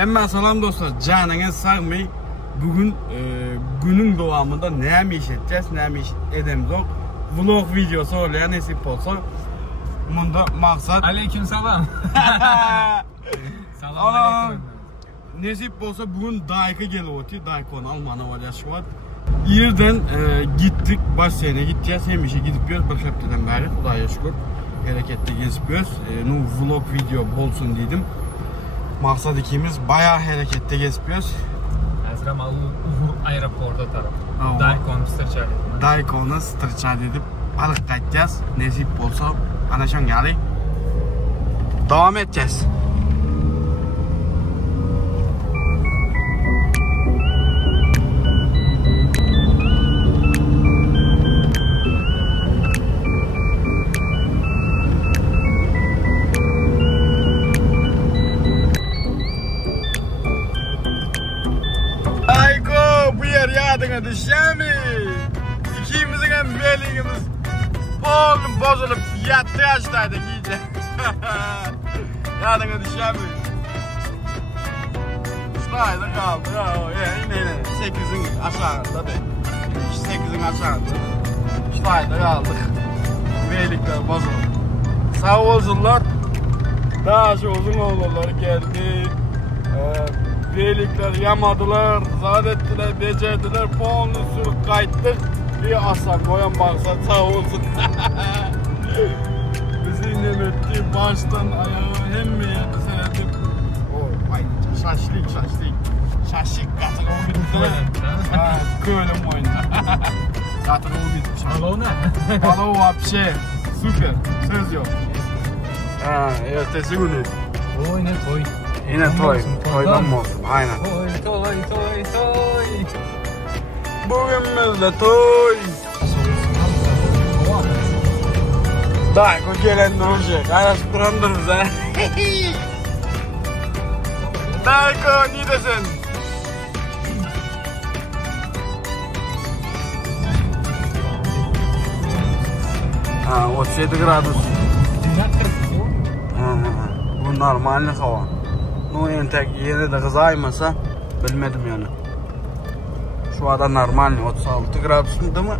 Hemen selam dostlar. Canınız sağmay. Bugün günün devamında ne iş edeceğiz, ne iş edemiz yok. Vlog videosu olaya nasip olsa. Bunda maksat. Aleyküm selam. Selam aleyküm. Nasip olsa bugün Dayka geliyordu. Dayko'nun Almanı var yaşıyor. Yerden gittik, basene gideceğiz. Hem işe gidip yiyoruz. Bir haftadan beri. Kudaya şükür. Harekette gezip yiyoruz. Vlog video olsun dedim. Maksat ikimiz bayağı harekette gezip yiyoruz. Azram aeroportda taraf. Dayko'nu stırçar edip. Dayko'nu stırçar edip balık kaçacağız. Nasip olsa ana şun gali. Devam edeceğiz. Adına düşemi. İkimizin hem belliğimiz oğlum bozulup yattı yaştaydı iyice. Adına düşemi. Şurayda kaldı. Yine 8'in aşağında be. 8'in aşağında. Şurayda kaldık. Bellikler bozulup. Sağ olsunlar. Daha şu uzun oğulları geldi. Beylikler yamadılar, zat ettiler, becerdiler, puanlı sürüp kayıttık. Bir aslan boyan baksa sağ olsun. Bizi nemetti, baştan ayağı hem mi yedi seyrettik. Vay, şaşlık. Şaşlık katır o bitti. Kölüm oyunda. Katır o bitti. Balon ne? Balon вообще. Süper, söz yok. Ertesi günü. Oy ne toy. Yine toydan mı olsun? Aynen. Toy. Bugün de toy. Dayko gelen olacak. Araştırandır bize. Dayko ne desin? Ha, 37 gradus. Bu normal hava. No entek yeri de kızaymasa bilmedim yani. Şu anda normal 36 gradus mu değil mi?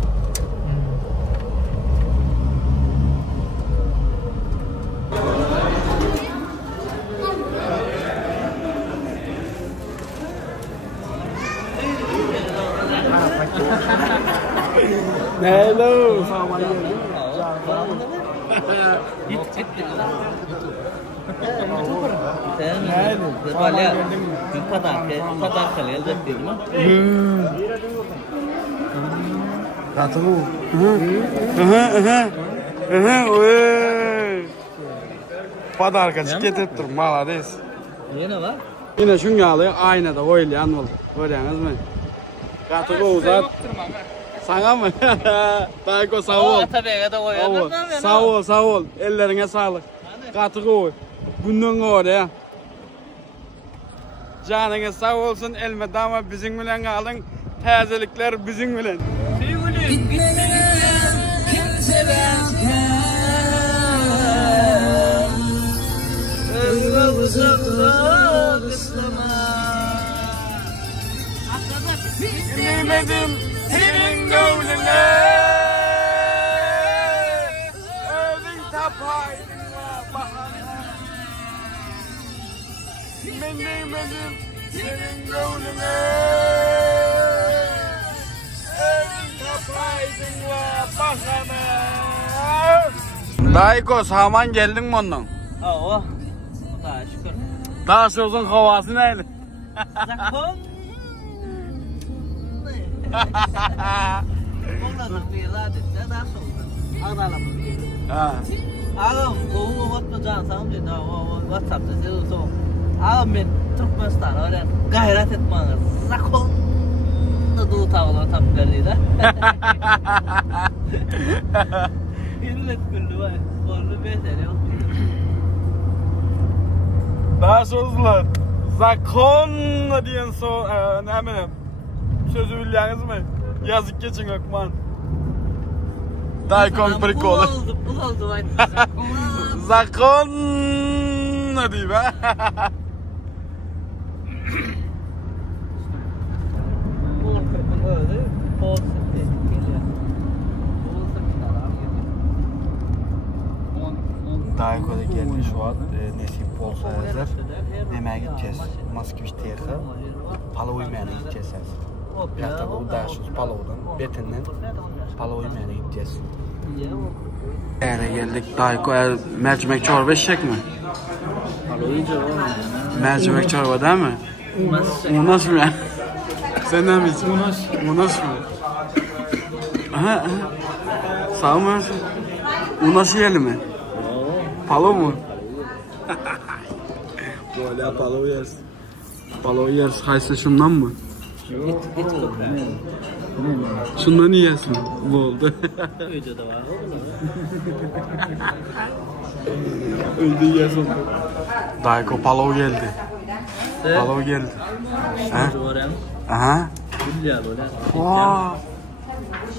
Hello. Olha, kadar kalıyor da değil mi? Katılıyor. Padarka getirip dur, malades. Yine var. Yine şunu alıyor, aynada oylayan ol. Görüyorsunuz mu? Katılıyor uzat. Sana mı? Dayko sağ ol. Sağ ol. Ellerine sağlık. Katılıyor. Bundan oraya. Canınız sağ olsun elmedama bizim bilen kalın. Tazelikler bizim bilen. Dinlemedim senin gönlüne. Öldün tapaydınla bahane. Dinlemedim senin gönlüne. Öldün tapaydınla bahane. Dayko saman geldin mi ondan? O. Daha şükür. Daha sözün havası neydi? Zakon. Ondan bir ladet de daha sonra. Ağlam. Ağlam. O WhatsApp'ta canım dedi. O WhatsApp'ta dedi so. Ağlam ben Türkmenistan öyle gayret etmeniz. Zakon. Du tavla tap verdi de. İllet güldü vay. Orada beter yok. Daha sözler. Zakon diyen so ne bileyim. Sözü biliyorsunuz mu? Yazık geçin Akman. Daykon prikolu. Buloldu vay. Zakon ne diyeyim ha? geldi şu an. Nasip olsa hazır. Yemeğe gideceğiz. Moskviç teyze. Palov yemeğine gideceğiz. Hatta bu daşız palovdan. Betinden palov yemeğine gideceğiz. Geldik. Dayko mercimek çorba içecek mi? Mercimek çorba değil mi? Unaş mı ya? Sen ne mi içiyorsun? Unaş mı? Aha. Sağ mı versin? Unaş yiyelim mi? Palov mu? Böyle palov yeriz. Palov yeriz. Hayse şundan mı? Et köprü. Şundan yiyesin. Bu oldu. Videoda var. Öyle yiyesin. Dayko palov geldi. Palov geldi. Ha? Aha. Güzel böyle. Vaa.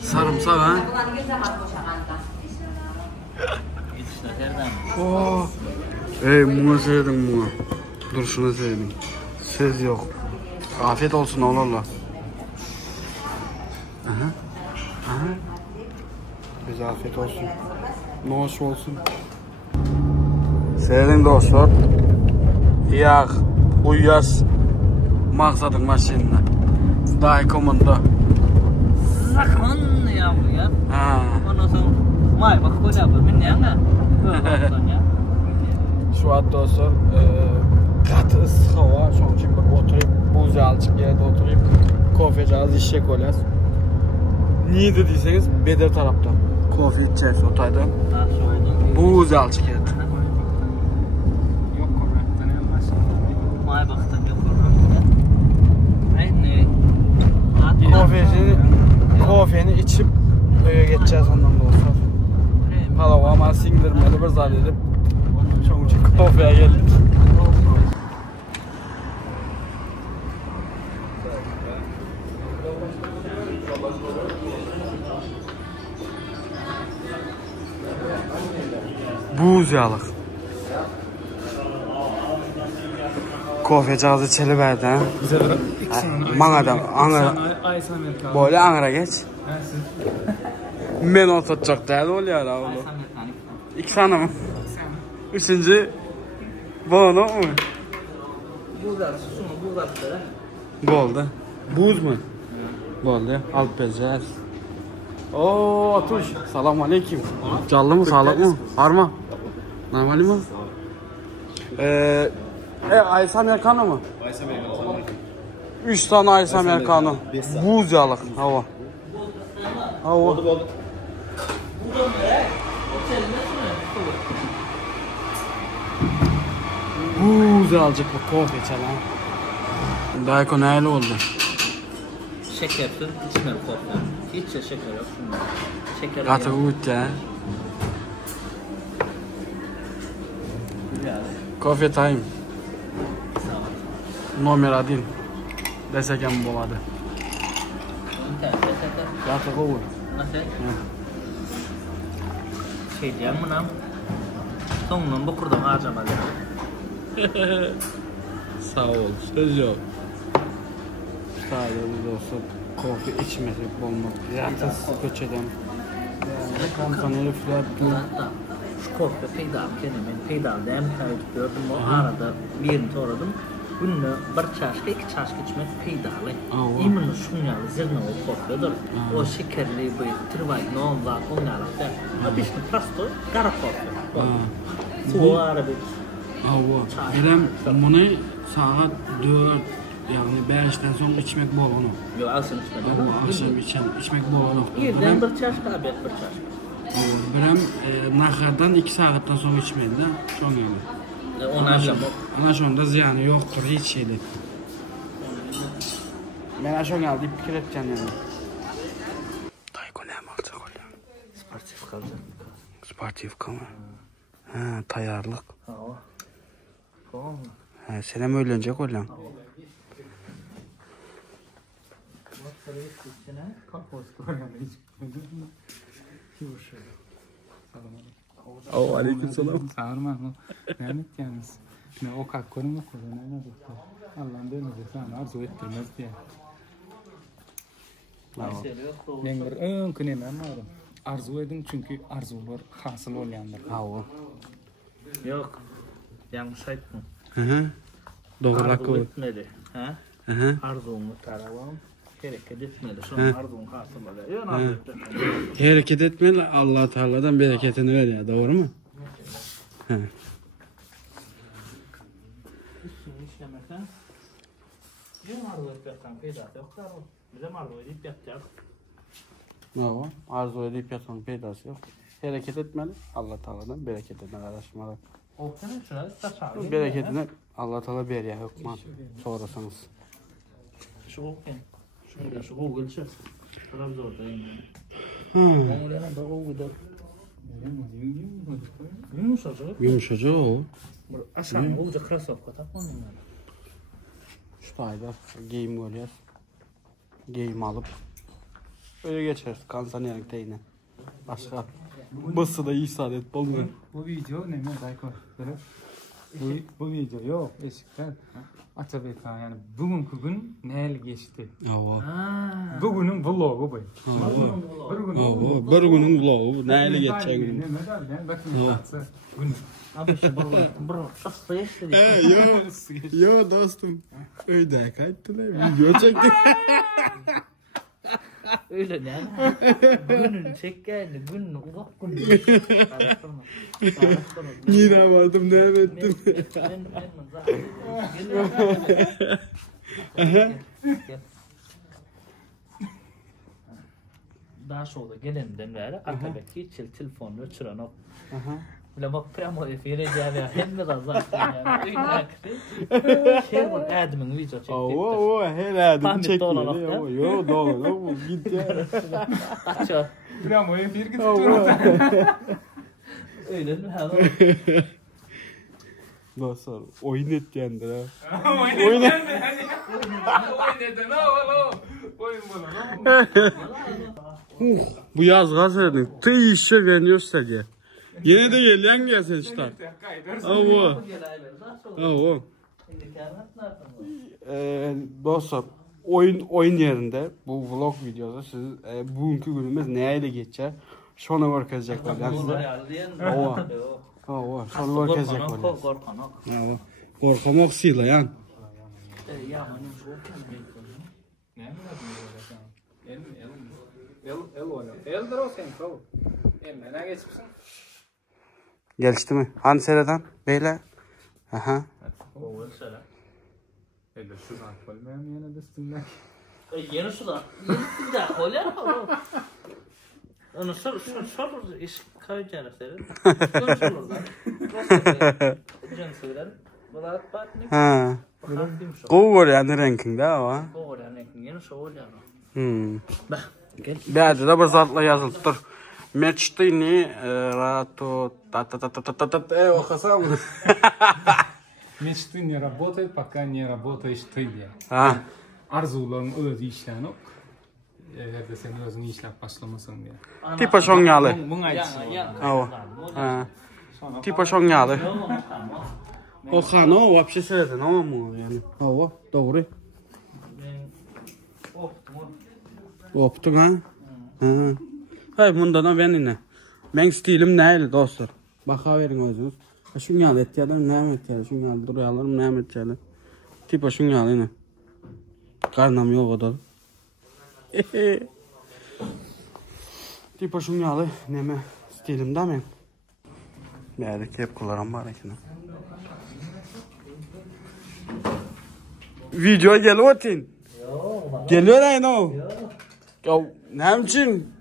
Sarımsak ha. Oo. Bunu sevdim bunu. Dur şunu sevdim. Söz yok. Afiyet olsun oğlum. Aha. Aha. Bize afiyet olsun. Noş olsun. Sevdim dostlar. Yağ, uyuyaz. Maksadın maşinine. Daha komanda. Sakın ya bu ya. Ha. Ondan sonra may bak böyle yapar. Ben ne ya? Şu an dostlar katı ısı hava. Şu an için oturup buz alçık yerde oturup kofecağız işe koyacağız. Niye dediyseniz Bedir taraftan. Kofe içeceğiz otaydan. Buz alçık yerde. Yok korkaktan elmez. May baktan yok. Kofeni içip öyle geçeceğiz ondan da olsa. Palava ama sindirmeli bir zannedip çok için kofeye geldik. Buz yağlık. Kofecağızı içeli verdi ha. Bize de ikisini. Manadan, Ankara. Aysa Amerika. Böyle Ankara geç. Nasıl? Ben oturacak değerli oluyor ya oğlum. İki tane mi? Üçüncü. Bana mu? Buzlar, sunu buzlar böyle. Bu oldu. Buz mu? Bu oldu. Alıp vereceğiz. Ooo Atuş. Selamun aleyküm. Canlı mı? Sağlık mı? Harma. Normal mi? Aysa Amerikanı mı? Aysa Amerikanı. 3 tane Aysa Amerikanı. Buz yağlık. Hava. Hava. Oldu. Buz alacak bu kofe çalan. Dayko neyle oldu? Şekersiz içmem kofe. Hiç şeker yok şunda. Şeker Katı uç ya. Kofe time. Номер 1. Desek hem boladı. Katı kovu. Nasıl? Şey diyeyim mi lan? Sonundan bu kurdan harcamadı. Sağ ol. Söz yok. Sağ ol olsun. Kofe içmesek olmaz. Zaten köçeden. Kampanyalı fiyat. Hatta şu kofe peydal kendime peydal dem kayıt gördüm o arada birini toradım. Günde bir çaşka iki çaşka içmek peydalı. İmini şunyalı zirna o kofedir. O şekerli bu tırvay noğumlar onlarla. Abişli pasto kara kofe. Bu arabi. Hava. Birem bunu saat 4 yani 5'ten sonra içmek bol onu. Yo alsın içmeden. Akşam içmek bol onu. Birden bir çaşka abi bir çaşka. Birem nahardan 2 saatten sonra içmeyin de çok önemli. Ana şunda ziyanı yoktur hiç şeyde. Ben aşağı geldi fikir edeceğim yani. Dayko ne yapacak öyle? Sportif kalacak. Sportif kama. Ha tayarlık. Hava. Tamam mı? Ha sen hem öğlenecek öyle. Oh, aleykümselam. Sağırma. Ne ettiğiniz? Ne o kakkorun mu koyun? Ne doktor? Allah'ın demeyecek sana arzu ettirmez diye. Ben bir ön kınemem varım. Arzu edin çünkü arzular hasıl olayandır. Hava. Yok. Yanlış aytdım. Hı. Doğrulak Arzu o. etmedi. Ha? Hı. Arzumu taravam. Hareket etmedi. Sonra arzumu karşıladı. Yok arzu etmedi. Hareket etme Allah Teala'dan bereketini ver ya. Doğru mu? Hı. Üstünü işlemesen. Yok arzu etmekten peydası yoklar o. Bizim arzu edip yapacak. Ne o? Arzu edip yatan peydası yok. Hareket etmeli. Allah Teala'dan bereketini araştırmalı. Oktanın şuna taşar. Bereketini Allah Teala ver ya. Yok man. Sonrasanız. Şu okuyun. Şöyle şu Google şu. Şurada zordayım. Hı. Onu da Google'da. Yumuşacık. Yumuşacık o. Aşağı olacak krasovka takmam yani. Şu ayda giyim oluyor. Giyim alıp öyle geçeriz. Kansanyerin teyine. Başka. Bası da iyi saadet olmuyor. Bu video ne mi Dayko? Bu video yok eşikten. Atabeka yani bugünkü gün neyle geçti? Ava. Bugünün vlogu bu. Bir günün vlogu. Neyle geçecek gün? Ne medal yani bakın tatsı. Gün. Abi şu bro şasta işte. Yo dostum. Öyle kayıttılar. Video çektik. Öyle yani. Günün çekkeğini günün uzak günün. Yine vardım ne ettim. Daha sonra gelenden beri Atabek'i telefonla çıran o. Bile bak pramo efire cevap hem de zaten yani. Şey bu adamın video çekti. Oo herhalde çekmiyor. Yo doğru git ya. Açıyor. Pramo efir gidiyor. Öyle mi? Dostlar oyun et kendine. Oyun Bu yaz gazetenin tı işe veriyorsa diye. Yine de gelen gelsin işte. Avo. Dostlar oyun yerinde bu vlog videoda siz bugünkü günümüz neyle geçecek? Şuna bakacaklar yani size. Ava. Şuna bakacaklar. Korkamak sıyla yani. Gelişti mi? Hani seriden? Beyle? Aha. Şuradan koymayayım yine de üstünden. Yeni suda. Bir daha koy ya. Onu sor iş kayacağını söylerim. Konuşurlar da. Canı söylerim. Bulat batni. Ha. Kovur yani rankingde ama. Kovur yani yeni soğuk yani. Bak gel. Bence de bir zatla yazıldı. Dur. Мечты рато окасам. Мечты не работают, пока не работаешь ты diye. Ha. Arzuların özü işlenip eğer de sen özünü işlep başlamasın diye. Tipa şonyalı. Bunun aytısı Ava. Ha. Tipa şonyalı. O xano вообще söyledi ama mı yani? Ava doğru. Optun ha? Hı. Hay bunda da ben yine. Ben stilim neyli dostlar. Baka verin özünüz. Şunyalı etkiyelim ne etkiyelim. Şunyalı duruyalım ne etkiyelim. Tipa şunyalı yine. Karnım yok o da. Tipa şunyalı neme stilim de mi? Yani kep kullanan var ekine. Video geliyor tin. Geliyor ayın o. Ya ne için?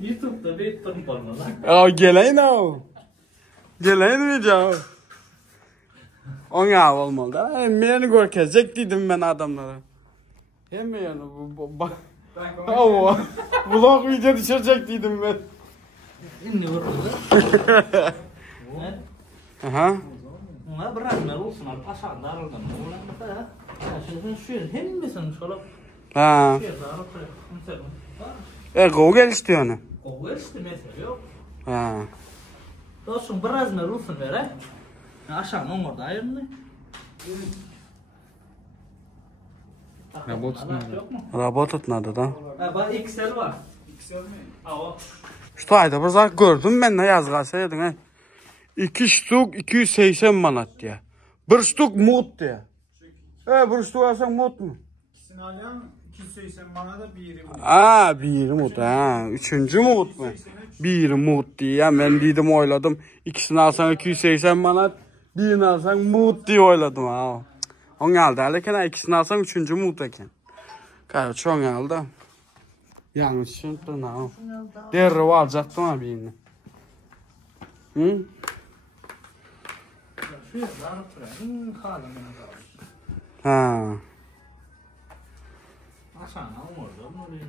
YouTube'da bir turn var mı lan? Ya geleyin o. Geleyin video. Ona olmalı. Beni görkezecek dedim ben adamlara. Hem yani bu vlog video düşecek dedim ben. İnni vuruldu. Aha. Ona bırakma olsun al aşağıda aradan. Ulan mesela. Şimdi şu hem misin şöyle. Ha. Google işte yani. Google işte mesela yok. Ha. Dostum biraz mı olsun böyle? Aşağı orada ayırdı. Работать надо, да? Bak Excel var. Excel mi? Şu ayda bir zat gördüm ben de yazgasaydım. 2 ştuk 280 manat diye. 1 ştuk mut diye. 1 ştuk alsan mut mu? İkisini alıyorum 280 manada biri mut. Biri mut ha. 3-cü mut mu? Biri mut diye. Ben dedim oyladım. İkisini alsan 280 manat. Birini alsan mut diye oyladım ha. On geldi alırken ikisini alsan 3-cü mut eken. Kardeş on geldi. Yanlış düşündün ha. Derri alacaktım ha birini. Hı? Ha. Aşağına orada mı oraya?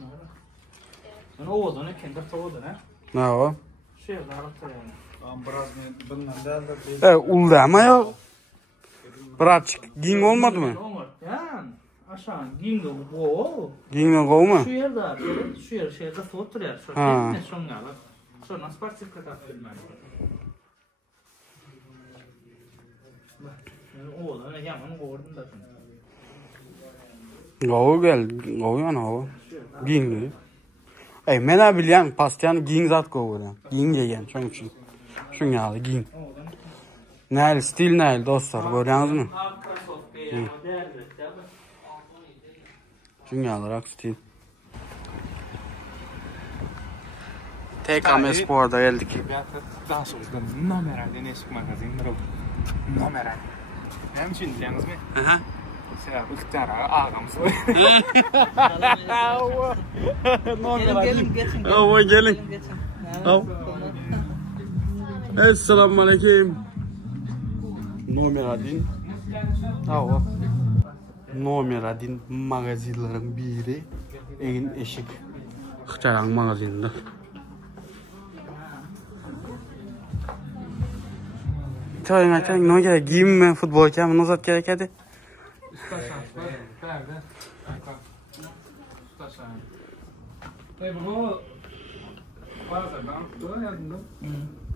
Ben oğuzdan kendi oğuzdan ha. Ne o? Şu yerden alıp yani. Biraz bundan da Uldu ama ya. Birazcık giyin olmadı mı? Yani aşağı giyin de bu. Giyin oldu mu? Şu yerde şu yerde oturuyor. Şu Ha. ne son galiba. Şu nasıl parçası kadar bilmem. Oğuzdan yaman gördüm da. Govu gel, govu yana govu. Giyin. Mena bilyan pastiyan giyin zat govu da. Giyin gegen, şun için. Şun yalı giyin. Neyli, stil neyli dostlar, görüyorsunuz mu? Şun yalı rak stil. TKM Spor'da geldik. daha sonra numarayla eski magazin numarayla. Hem için biliyorsunuz mu? Aha. Sen ihtiyar ağamız var. Gelin geçin. Ava gelin. Esselamu aleyküm. Nomeradin. Ava. Nomeradin magazinlerin biri. Egin eşik. Hıçaran magazininde. Tayın açan ne gerek? Giyim mi? Futbol kemi uzat gerek hadi.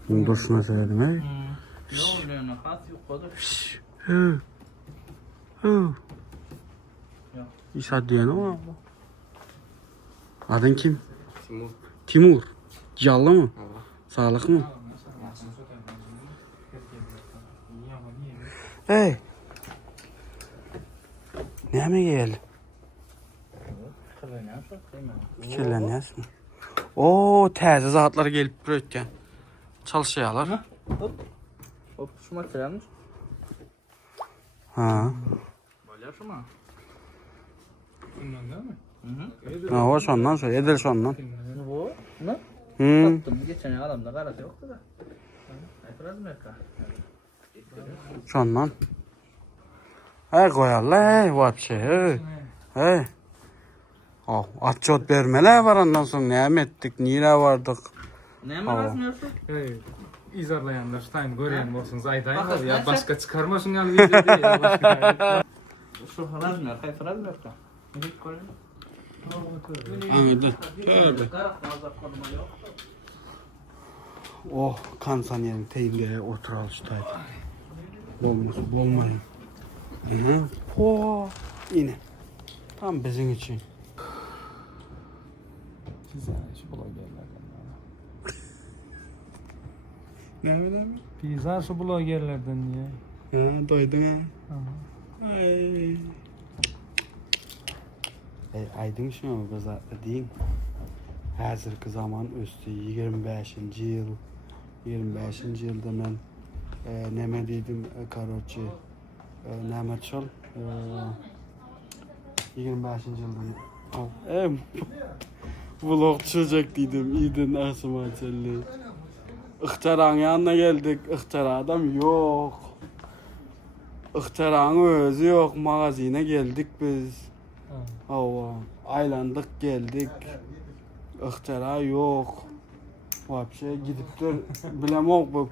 Dostuna söyledim he. İsa diyen o. Adın kim? Timur. Callı mı? Sağlık mı? Hey. Ne mi geldi? Fikirleniyorsun. Oo, təzə zatlar gelip ötken. Çalışıyorlar. Hop, şu materialmiş. Ha. Böyle şu mu? Bundan değil mi? Ne var şondan söyle, edil şondan. Bu? Ne? Hı. Attım, geçen adamda karası yoktu da. Ayfıraz mı yakka? Şondan. Hey koyarlar, hey, vapşe, hey. Hey. Oh, atçot vermeler var ondan sonra ne ettik, niye vardık. Ne mi razmıyorsun? İzarlayanlar, time gören olsunuz aytayın Bakın, ya neyse. başka çıkarmasın yani video değil. Başka. Şu razmıyor, ayfıraz mı yakka? Gidip koyun. Anladı. Öyle. Karak mazak konuma yok. Oh, kansan yerin teyingeye otural şutaydı. Bolmayın. Hı. Po. Yine. Tam bizim için. Ne mi? Pizza şu blogerlerden ya. Ha, doydun ha. Ay. Aydın şunu kıza diyeyim. Hazırki zaman üstü 25. yıl. 25. yılda ben neme dedim karoçi neme çal 25. yılda vlog çıkacak dedim İdin Asım Açelli. İhtara'nın yanına geldik. İhtara adam yok. İhtara'nın özü yok. Magazine geldik biz. Hava. Aylandık geldik. İhtara yok. Vapşe gidiptir. Bilemok bu.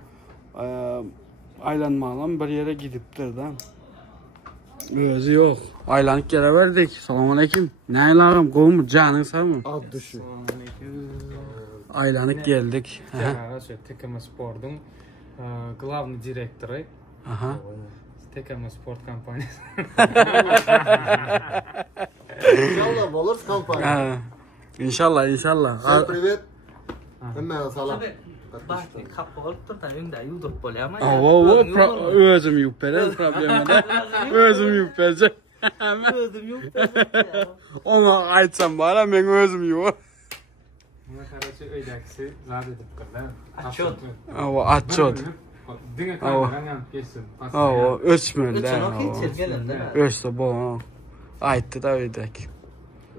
Aylanmadan bir yere gidiptir da. Özü yok. Aylanıp gele verdik. Selamun aleyküm. Ne aylanım? Kovmu canın sağ mı? Ad düşü. Aylanıp geldik. TKM Sport'un главный direktörü. Aha. TKM Sport kompaniyası. İnşallah olur kampanya. İnşallah. Всем привет. Hemen salam. Batnik kapı olup dur da önde yudup böyle ama. Özüm yiyip veren problemi de. Özüm yiyip verecek. Özüm yiyip verecek. Ona aytsam bana ben özüm yiyip. Buna karşı öydekisi zat edip kırlar. Açot. Açot. Dine kaldıran yanıp geçsin. Ölçmön de. Ölçtü bu. Ayttı da öydek.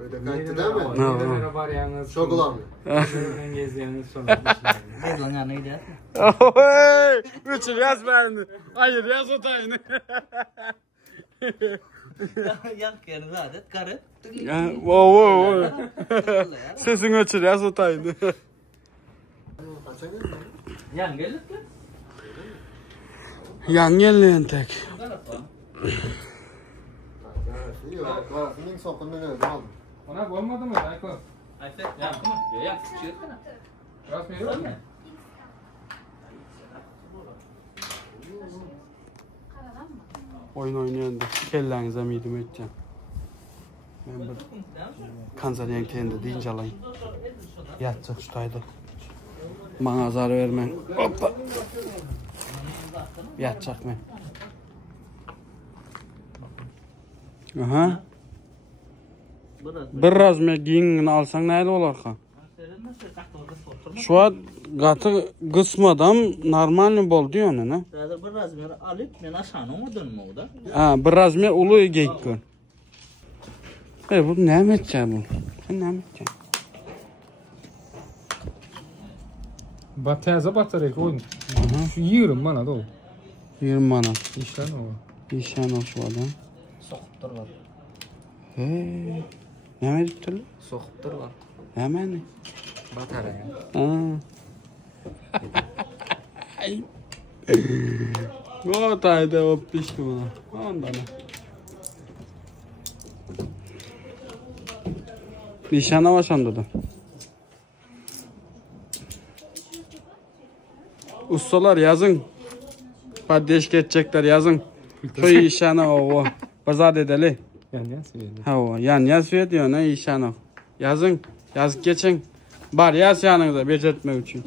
Öyle kayıttı değil mi? Nerelere var yalnız. Çok ulan mı? Nereden gezdiğiniz sonra. Gezlan yanına gider. Üçü yaz beni. Hayır yaz otayını. Yak yerine adet karı. Sesin öçür yaz otayını. Kaçan geldi mi? Yan gelip mi? Yan gelin tek. Yok, klasının sokundan öyle aldım. Ona olmadı mı Dayko? Ayset yaktı mı? Yok çıkıyor. Biraz mı yok mu? Oyun oynayan da kellenize midim edeceğim. Ben bir kanser yenkende deyince alayım. Yatacak şutaydı. Bana azar vermen. Hoppa. Yatacak mı? Aha. Biraz mı giyinini alsan neydi olar ka? Şu an katı kısmadan normal mi bol diyor ne? Biraz mer alıp men aşağına mı dönme o da? Ha, biraz mı ulu geyik gör. Bu ne metçe bu? Sen ne metçe? Bataza batarya koydum. Şu yiyorum bana da o. 20 mana. İşten o. İşen o şu adam. Sokup durlar. Ne medip türlü? Sokup durlar. Hemen. Batarya. O tayda o pişti buna. Ondan. Nişana başlandı da. Ustalar yazın. Paddeş geçecekler yazın. Şu işana o. Pazar edeli. Yani ya söyledi. Ha o. Yan yaz diyor ne işana. Yazın. Yaz geçin. Bar yaz yanınıza becertmek için.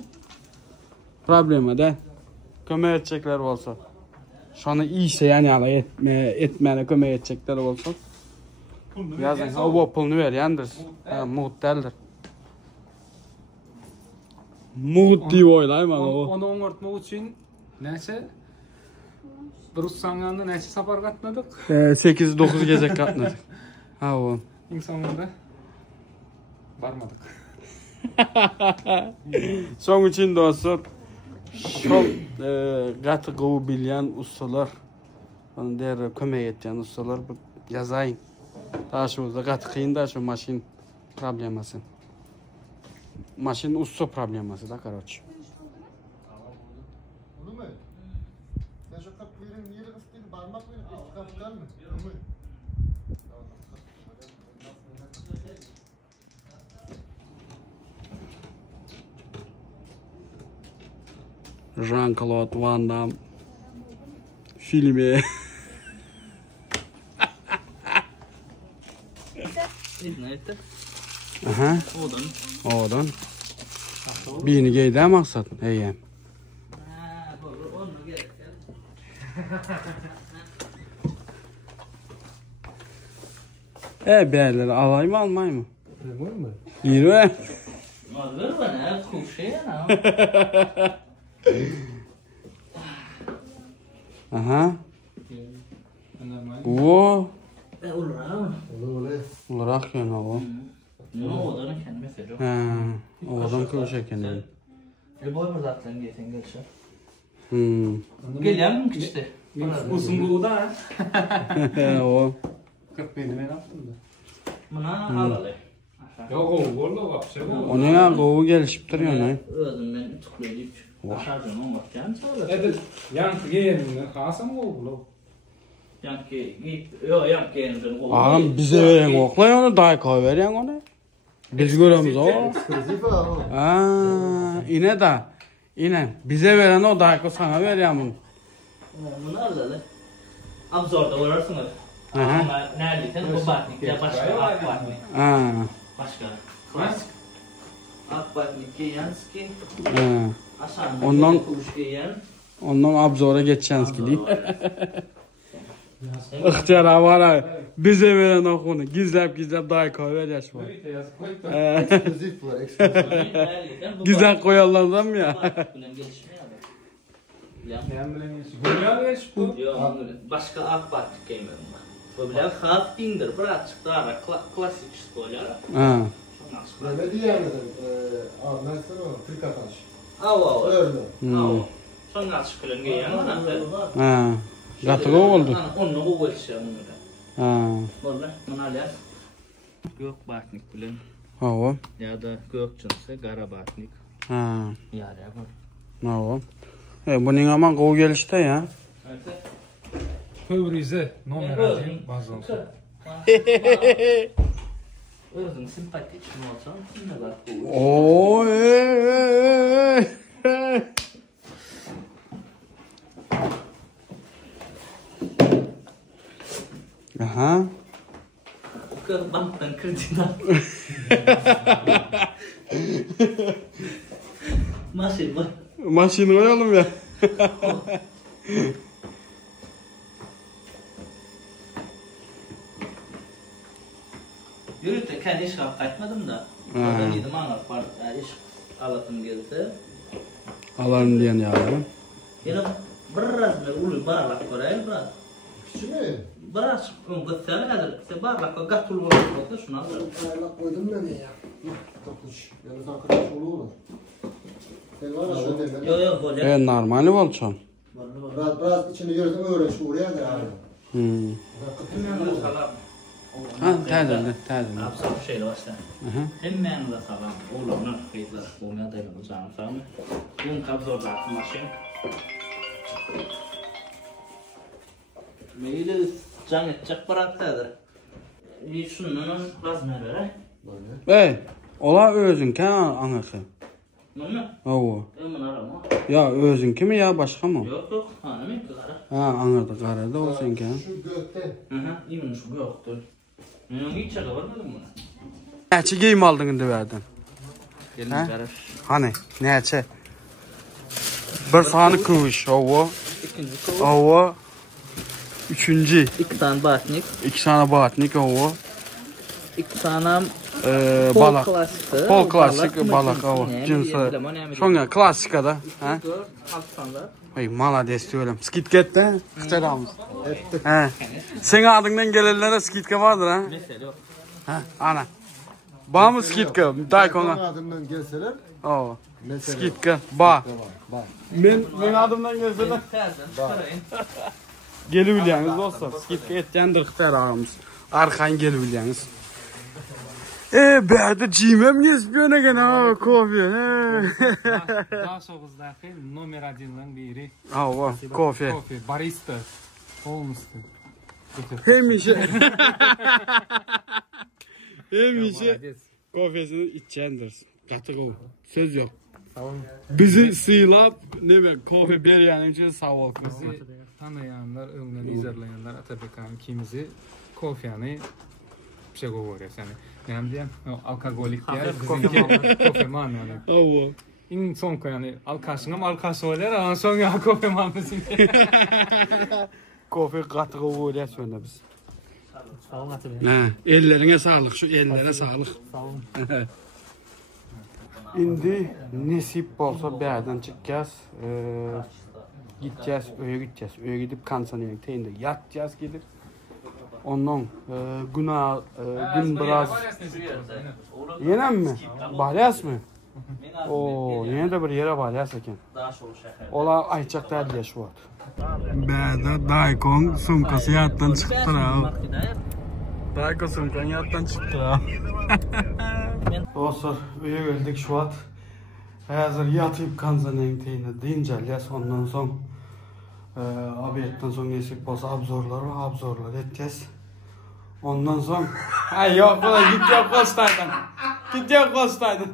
Problema da. Kömek edecekler olsa. Şunu iyiyse yani etmeyene kömek edecekler olsa. Yazın. O pulunu ver yandır. Muhteldir. Muht diye oylayım ama o. Onu oңortmak için neyse Russangan'da neyse safar katladık. 8-9 gece katladık. Ha o. İnsanlarda varmadık. Son için dostlar. Şol katı kıvı bilyen ustalar. Onu der kömek etken ustalar yazayın. Taşımızda katı kıyın da şu maşin probleması. Maşin usta probleması da karoç. Bunu mu? Sen şu kapıların yeri ısıtayım, parmak verip eski kapıdan mı? Bunu mu? Jean-Claude Van Damme filmi. Ne etti? Aha. Odan. Birini giydi maksat. Eyyem. Ha, doğru. Onu gerek. Beyler alay mı almay mı? Ne var mı? Yürü. Alır bana kuşaya. Aha. Normal. O. Olur ha. Olarak yani o. Ne odanın kendime seçiyor. O adam kıvışak yani. Boy mu zaten geçen gelişe? Gel Geliyor işte. Uzun bu da. O. 40 beni ben yaptım da. Buna alalım. Yok o valla bak şey bu. Onun ya doğu gelişip duruyor ne? Özüm ben tıklayıp aşağı canım bakacağım sonra. Evet. Yankı yerinde kalsam o bu. Yankı yankı yerinde. Ağam bize veren oklay onu daha koy veren onu. Biz görüyoruz o. Eksklusif ha. Yine de. Yine bize veren o daha koy sana veren bunu. Bunu alalım. Absorda uğrarsınız. Aha. Neredeyse bu batnik ya başka batnik. Ha. Başka. Klasik. Akbatnik giyenski. Aşağıda Ondan- kuş giyen. Ondan abzora geçeceğiz ki. İhtiyar var. Bize veren okunu. Gizlep dayka veriyoruz var. Ekskluzif var, ekskluzif. Güzel koyarlardan mı ya? Başka akbatnik giymedim. Bu bile halk indir. Birazcık daha klasik spoiler. Ne diyemedim? Mesela o, trikataş. Ava. Öyle. Sonra açık kılın giyen. Gatığı oldu. Onu bu ölçüyorum. Vallahi buna alır. Gök batnik bilen Hava. ya da gökçünse gara batnik. Yaraya var. Hava. Bunun ama kov gelişte ya. Fabrize nomer adayım bazı olsun. Özün simpatik mi olsan ne var bu? Oo. Aha. Kır banktan kırdığından. Maşin var. Maşını koyalım ya. Yürüyüp de kendi iş kaçmadım da. Oradan yedim anlat var. İş alatım geldi. Alalım diyen yavrum. Yine biraz bir ulu barlak koyayım biraz. Küçük mü? Biraz gıtsana kadar. İşte barlak gatul olur. Şunu alırım. Ayla koydum ben ya. Dokuş. Yani arkadaş olur. Sen var ya şöyle Yo yo böyle. Normali olsun. biraz içine yürüdüm öğren şu oraya da yani. Hemen salam. Terden. Absal şeyle başla. Hemen de salam. Oğlum ne kıyıtlar. Olmaya dayanacağım falan. Bunun kabzorda maşin. Meyli can edecek bıraktadır. Şunun razmerlere. Ola özünken anası. Bunu? Oo. Emin arama. Ya özünki mi ya başka mı? Yok. Hanım ilk ara. Anırdı karardı o senken. Şu gökte. İmin şu yoktur. Hiç çaka var mı buna? Neçe giyim aldın indi verdin? Gelin Ha? karış. Hani neçe? Bir tane kıvış ovo. İkinci kolu. Ovo. Üçüncü. 2 tane batnik. 2 tane batnik ovo. 2 tane Balak. klasik. Pol klasik balak ovo. Cinsi. Sonra klasikada. Ha? 6 tane var. Ay malades diyorum. Skitket de kıtaramız. He. Senin adından gelenlere skitka vardır ha? Mesela yok. Ha, ana. Ba mı skitka? Daykona. Adımdan gelseler. Oo. Mesela. Skitka. Ba. Bak. Men adımdan gelseler. Terden çıkarayım. Gelibilyaniz dostlar. Skitka etkendir kıtaramız. Arkan gelibilyaniz. Berde cimem gezmiyor gene ha kofi. Daha soğuzdaki nomer adayından biri. Hava kofi. Kofi, barista. Olmuştu. Hemişe kofesini içendir. Katı kol. Söz yok. Bizi sığlap ne ben kofe beryanın için sağ ol. Bizi tanıyanlar, önden izleyenler Atabek'in kimisi kofyanı şey говорят yani. Yani diyen alkolik diye kofe man yani. Hava. İn son yani alkaşınım alkaş olur ama son ya kofe man mısın? Kofe katı kol ya söyle biz. Sağ olun Atabek. Ellerine sağlık, şu ellere sağlık. Sağ olun. Şimdi nasip olsa bir yerden çıkacağız. Gideceğiz, öyle gideceğiz. Öyle gidip kansanın teyinde yatacağız gelir. Ondan gün biraz... Yine mi? Balyas mı? Oo, yine de bir yere balyas eken. Ola ayçaklar diye şu var. Bada Daykon sumkası yattan çıktı ha. Daykon sumkan yattan çıktı ha. Dostlar, üye geldik şu an. Hazır yatıp kansanın teyinde deyince ondan sonra abiyetten sonra nesip olsa abzorlar edeceğiz. Ondan sonra ay yok ulan git yok kostaydın.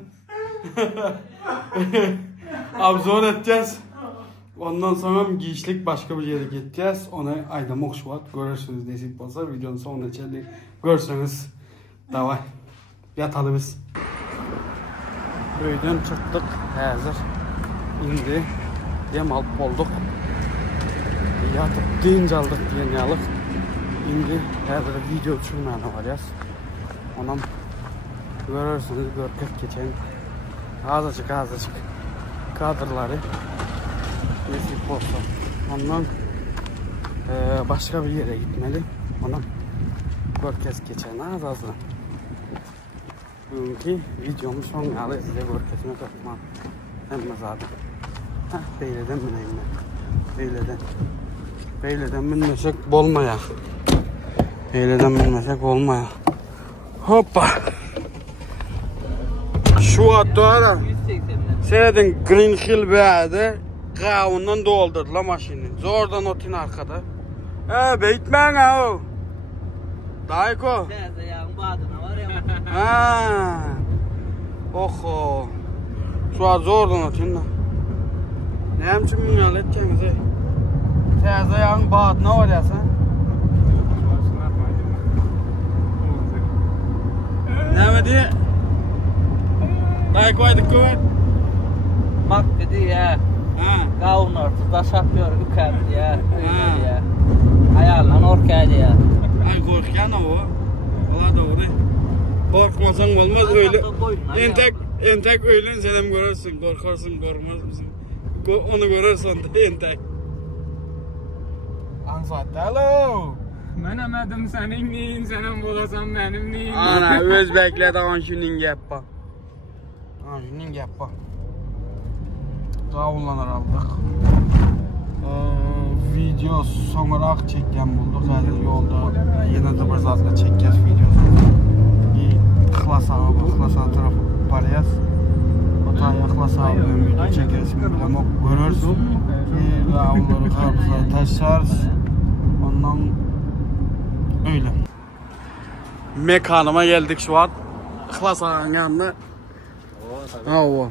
Abzor edeceğiz. Ondan sonra giyişlik başka bir yere gideceğiz. Onu ayda mokşuvat görürsünüz nesip olsa videonun sonuna çeldik. Görseniz davay. Yatalım biz. Öyden çıktık hazır. İndi dem alıp olduk. Yatıp dinç aldık diyenalık. İndi hazır video çürməni var yaz. Onam görürsünüz görkek geçen azıcık kadrları nasip olsa. Ondan başka bir yere gitmeli. Onam görkes geçen az. Bugünkü videomun son alı size görkesine tutmam. Hem zaten. Beyleden bineyim ben. Beyleden binmesek olmaya. Hoppa. Şu atlara. 180'den. Senin Green Hill beyde kavundan doldurdular maşini. Zordan otin arkada. Beytmen o. Dayko. Teyze yağın badına var ya. Oho. Şu an zordan otin da. Ne için bunu edeceğiniz? Teyze yağın badına var ya sen. Ne diye? Dayko aydık koy. Bak dedi ya. Kavun ortada şapıyor ükerdi ya. Öyle ya. Ayarlan orkaydı ya. Ay korkan o. Ola doğru. Korkmasan olmaz öyle. Entek öyle sen hem görürsün. Korkarsın korkmaz mısın? Onu görürsen de entek. Ansat alo. Ben emedim senin neyin, senin bulasan benim neyin. Ana öz bekledi anşinin yappa. Anşinin yappa. Kavullanır aldık. Video sonra çekken bulduk. Hadi yolda yine de bir zatla çekeceğiz videosu. İhlas ağa tarafı parayaz. Ota ihlas ağa video çekeriz. Ama görürsün ki kavulları karpuzları taşlarız. Ondan öyle. Mekanıma geldik şu an. İhlas ağanın yanına. O.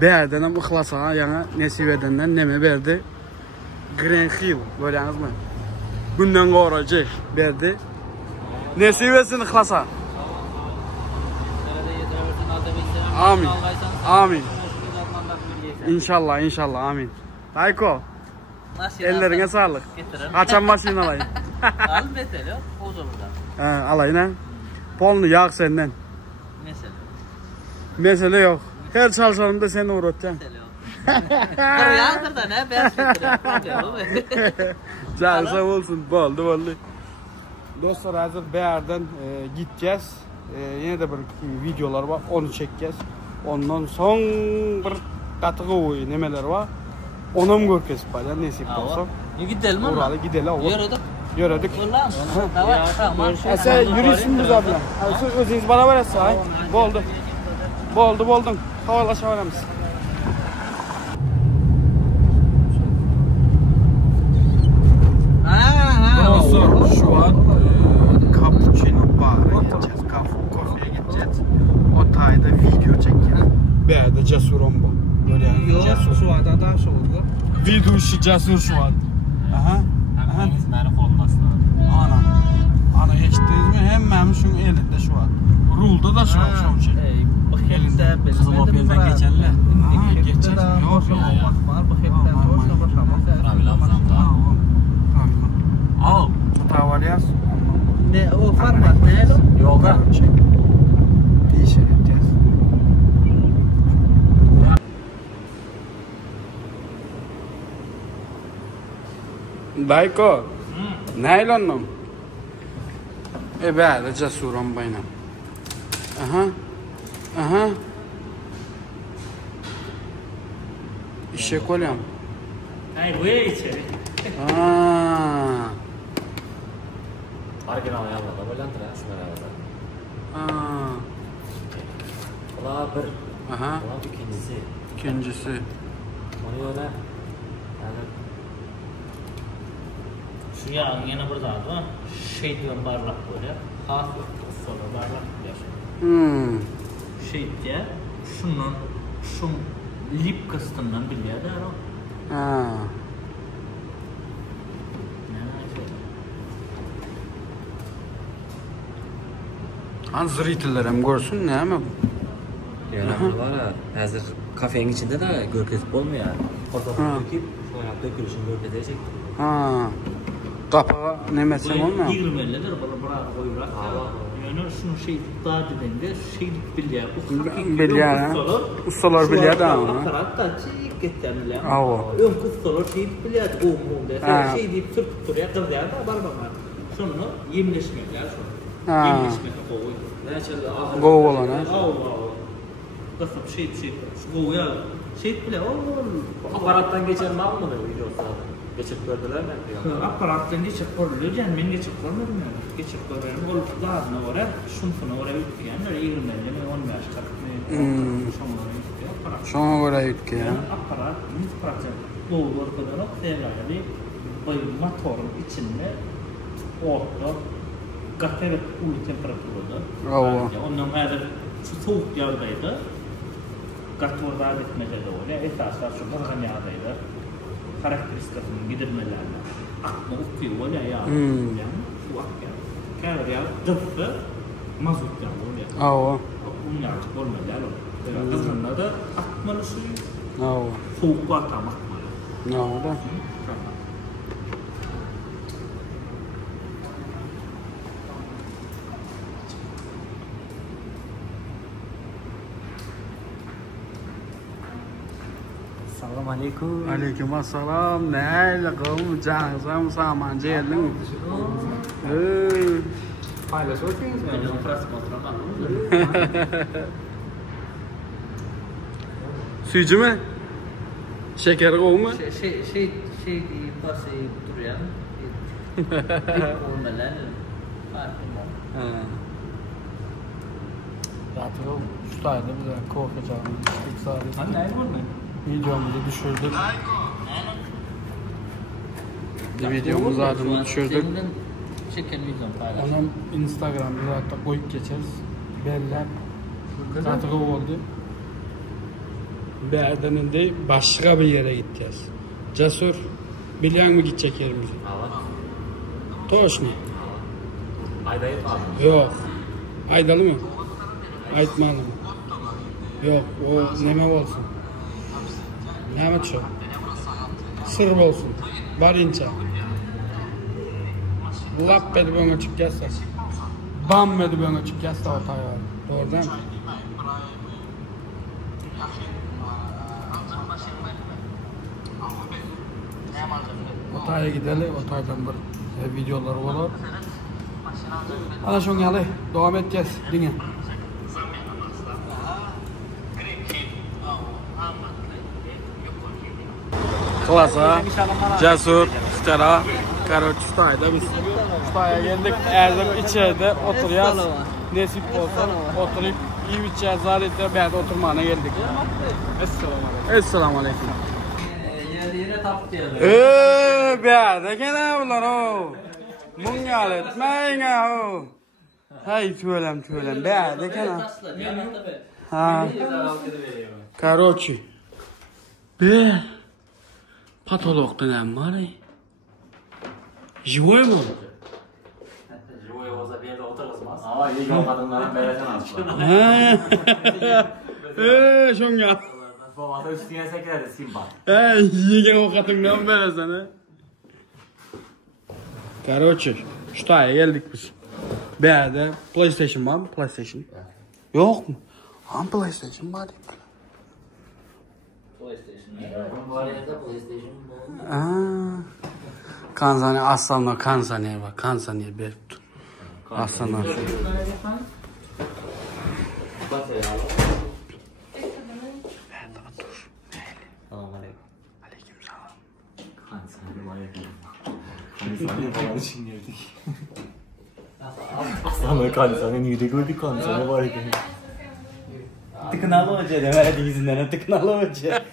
Beğerdenem İhlas ağa yana nesip edenden neme verdi. Green Hill, görüyorsunuz mu? Günden koracak verdi. Nesip etsin İhlas ağa. Amin. İnşallah amin. Dayko. Ellerine sağlık. Kaçan maşini alayım. Al mesele o zaman. Alayım ha. Polnu yağ senden. Mesele yok. Her çalışanımda seni uğratacağım. Kırıyandır da ne ben sütürüm. Canı sağ olsun. Oldu. Dostlar hazır Beyer'den gideceğiz. Yine de bir videolar var. Onu çekeceğiz. Ondan son bir katığı oyu nemeler var. Onu mu görkez payla nasip olsa. Gidelim mi? Oralı gidelim. Yürüdük. Tamam. Sen yürüyorsun biz abla. Özünüz beraber etsin. Boldu. Havalaşa varamız. Dostlar şu an cappuccino bar'a gideceğiz. Kafeye gideceğiz. O tayda video çekeceğiz. Bir yerde cesur on bu. Böyle yani cesur. Şu anda daha şey oldu. Video işi cesur şu an. Aha. Beni kolmasın. Ana geçtiniz mi? Hemen şunun elinde şu an. Rulda da şu an şu şey. Elinde Kızıl Opel'den geçenler. Geçen. Yok. Bu hepten sonra başlamaz. Al. Tava yaz. Ne o format ne? Yolda. Değişik edeceğiz. Dayko. Naylonum. Böyle cesurum benim. Aha. İşe koyalım. Hayır buraya içeri. Hareket ama yapma. Böyle antrenman şunlara yapma. Ola bir. Ola ikincisi. Onu öyle. Şu yağın yine burada mı? Şey diyorum barlak böyle. Hafif sonra barlak diyor. Şey diye şunun şu lip kısmından biliyor da o. An zritellerim görsün ne mi? Yani var ya, hazır kafenin içinde de görkezip olmuyor yani. Orada döküp, sonra dökülüşünü görkezecek. Ha. Kapağı ne mesele olmuyor? 20 ellidir bana koyurak. Yani şunu şey daha dediğinde şeylik bilyar. Bilyar. Ustalar bilyar da ama. Hatta çiğ geçenler. Avo. Yok ustalar şey bilyar umumda. Şey deyip Türk buraya kadar da barbalar. Şunu yemleşmeler şunu. Yemleşmek kovuyor. Ne çeldi? Gov olana. Kasap şey govuya şey bile Aparattan geçen mal mı videosu? Geçip gördüler mi? Aparattan geçip görülüyor yani ben geçip görmedim yani. Geçip görmedim. O lazım oraya şunfuna oraya yükleyen öyle 20 mi 10 yaş takımı. Şuna göre yükleyen. Aparat, biz parça doğru kadar devralı bir motorun içinde orta gateret ulu temperaturada. Ondan hazır soğuk yerdeydi. Gatvorda etmecede öyle esaslar şu kızgın yağdaydı. Karakteristikasının gidirmelerine akma okuyor öyle ya. Yani su akıyor. Kâr ya dıfı mazut ya öyle. Avo. Bunlar olmalı öyle. Kızgınlar da akmalı suyu. Avo. Soğuk var tam akmalı. Avo da. Assalamualaikum. Aleykümselam. Ne kavum canım saman ceylin. Paylaşıyor musunuz? Benim pras motoruna. Suyucu mu? Şeker kavum mu? Şey pası duruyor. Olmalı. Zaten ustaydı bize kofe canım. Hani ne var mı? Videomuzu düşürdük. Videomuzu adını düşürdük. Çeken videom paylaş. Onun Instagram'da hatta koyup geçeriz. Beller. Zaten oldu. Berden'in de başka bir yere gideceğiz. Cesur. Biliyor musun gidecek yerimizi? Toşni. Aydayı abi. Yok. Aydalı mı? Aytmalı mı? Yok. O neme olsun. Neme çok. Sır olsun. Barınca. Lap bedi bana çık gelsa. Bam bedi bana çık gelsa o tayyar. Doğru değil mi? Otaya gidelim. Otaydan bir videolar olur. Ana şun yalı. Devam edeceğiz. Dinle. Klasa, Cesur, Stara, Karoç Usta'yla biz Usta'ya geldik. Erdem içeride oturuyoruz. Nesip olsa oturup iyi içeceğiz. Zalette bir yerde oturmana geldik. Esselamu Aleyküm. Yine tap diyelim. Bir yerde gene bunlar o. Mungal etmeyin o. Hay tüylem bir yerde gene. Ha. Karoçi. Bir. Patolog denen var ya. Живой mu? Живой olsa bir yerde oturmaz. Ama iyi kadınların belirten aslında. Şun ya. Bu masa üstüne sekerdi Simba. Yegen o kadından belirten. Короче, Şutaya geldik biz. Bir yerde PlayStation var mı? PlayStation. Yok mu? Ama PlayStation var değil mi? Kanzane aslanlar kanzaneye bak. Kanzaneye bir tut. Aslanlar. Aleykümselam. Kanzane falan için geldik. Aslanlar kanzane niye de gördük kanzane var ki. Tıkınalı hoca demedi yüzünden tıkınalı hoca.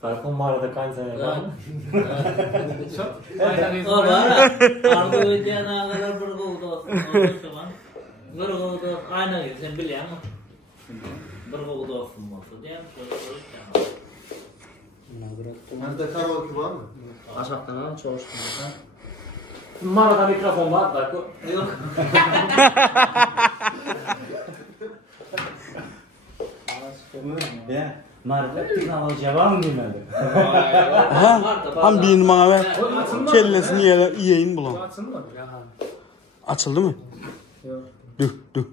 Farkın var da kanzane var mı? O var. Arda ödeyen ağalar bir kovda olsun. Bir kovda olsun. Aynen gibi sen biliyor musun? Bir kovda olsun olsun diye. Bizde karaoke var mı? Aşağıdan çalıştığımızda. Marada mikrofon var da. Yok. Ya, marada teknoloji var mı bilmedi? Ham birini bana ver. Kellesini yiyeyim bulan. Açılmadı ya. Açıldı mı? Yok. Dur.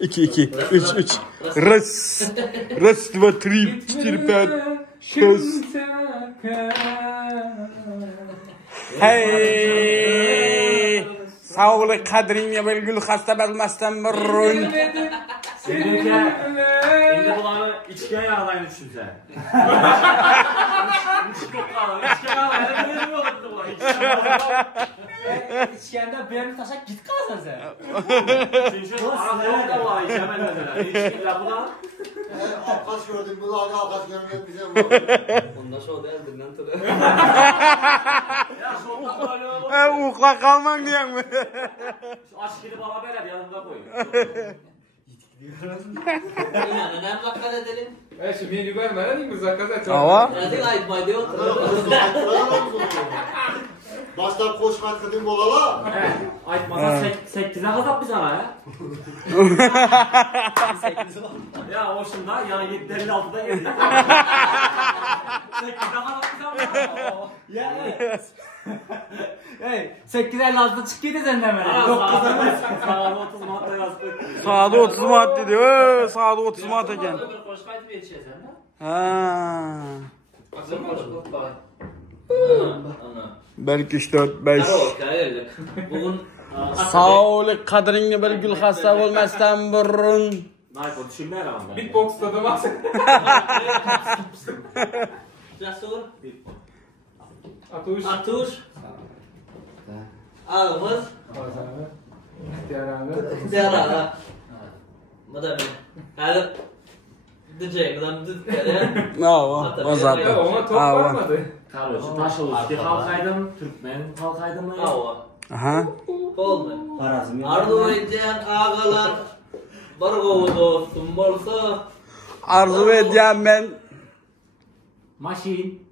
2, 3. Раз, 2, 3, 4, 5, 6. Hey! Sağlık kadrini belgül hasta belmezden burun. Seninki indi bulanı içkiye yaralayın düşünsen. İçki kalır. Ne mi olurdu bu? İçkende benim taşak git kalsın sen. Çünkü arada da var içemez mesela. İçkiyle buna. Alkaç gördüm, bunlar da alkaç görmüyor bize bu. Onda şu da eldinden turu. Ya solda böyle olur. Ukla kalman diyen mi? Aşkını bana ver yanında koy. Yani ne zakat edelim? Şimdi menü vermeden mi zakaz Ava. Hadi aytmaydı oturalım. Baştan koşmak kıdım bolala. Aytmasa 8'e kazap biz ana ya. Ya o şimdi ya 7'lerin altında geldi. 8'e kazap biz ana. Ya hey, 8.56'da çıkıydı senden böyle. Sağda 30 madde yazdık. Sağda 30 madde diyor. Sağda 30 madde eken. Hoş kaydı bir yetişeceğiz sen de. Ha. Açılmadı. Belki 3, 4, 5. Bugün Sağlık kadrini belgül hasta olmazdan burun. Nayko düşünme herhalde. Beatbox'ta da bak. Cesur. Atuş. Atuş. Ağımız. Ziyara. Madem. Hadi. Diyeceğim. Diyeceğim. Ava. Azatı. Ona top Ava. varmadı. Kardeşim taş oluştu. Halkaydım. Türkmen halkaydım mı? Ava. Aha. Oldu. Parasım yok. Arzu edeceğin ağalar. Bargoğu dostum olsa. Arzu edeceğim ben. Maşin.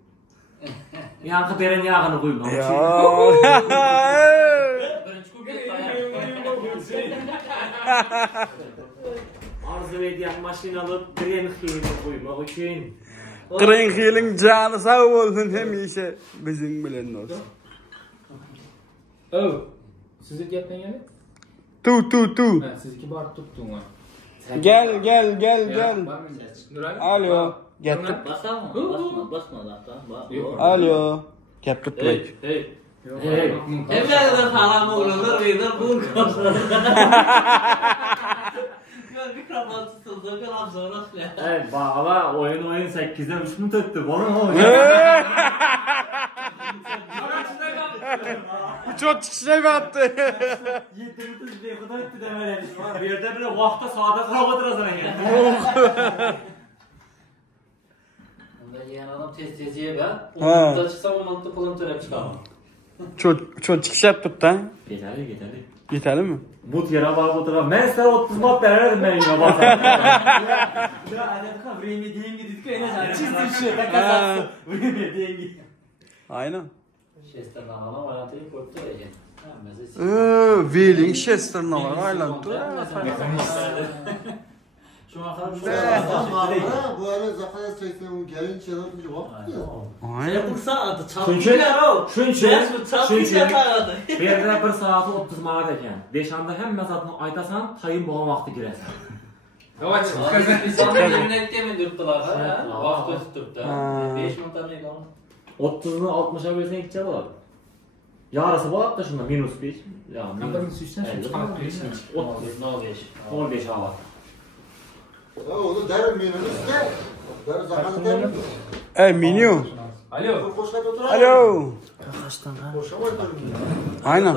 Yankı deren yağını koyma. Ya. Arzu ediyen maşin alıp deren hiyini koymak için. Kırınkılın canı sağ olsun hemişe bizim bilen olsun. Oh. Sizi gepten geldi? Tu. Ha, siz iki bar tuttun ha. Gel. Var mı? Nuray? Alo. Getir. Basar mı? Basma zaten. Yok. Alo. Getir bek. Hey. Yok. Hey. Evlerden haram oğlanlar verir bu kadar. Ben mikrofon tutuldu. Bir an sonra söyle. Evet bağla oyun 8'den 3 mü tuttu? Bana ne oluyor? Çok çıkışına mı attı? 7.30 diye kadar etti demeler. Bir yerde bile vakta sağda kalabadır o zaman yani. Onda yiyen adam tez yiye ben. Ha. Ondan çıksam ondan pulum törep çıkamam. Çok çıkış yaptı da. Yeterli. Yeterli mi? Mut yere bağlı oturan. Ben size 30 mat verirdim ben yine bazen. Ya hadi bakalım Remi diyen gidik öyle zaten. Çizdim şu ne kazatsın. Remi diyen gidik. Aynen. Şesterden alalım hayatını korktu ya. Winchester ne var? Aynen. Şu an kadar Bu ara zaten çektiğim gelin çalıp cevap diyor. Aynen. bu saat Çünkü bir yerde 1 saat 30 manat eken. 5 anda hem mezatını aytasan tayın boğa vakti girersen. Yavaş. İnsanlar yemin mi durdular ha? Vakti tuttu. 5 minutlar ne kaldı? 30'unu 60'a bölsen gidecek olur. Yarısı bu hatta şunda minus 5. Ya Kapının süsüne Evet. farklı. 15 hava. Ya onu derim benim üstte. Ben zaten derim. Menü. Alo. Koşkat otur. Alo. Koşamayın. Aynen.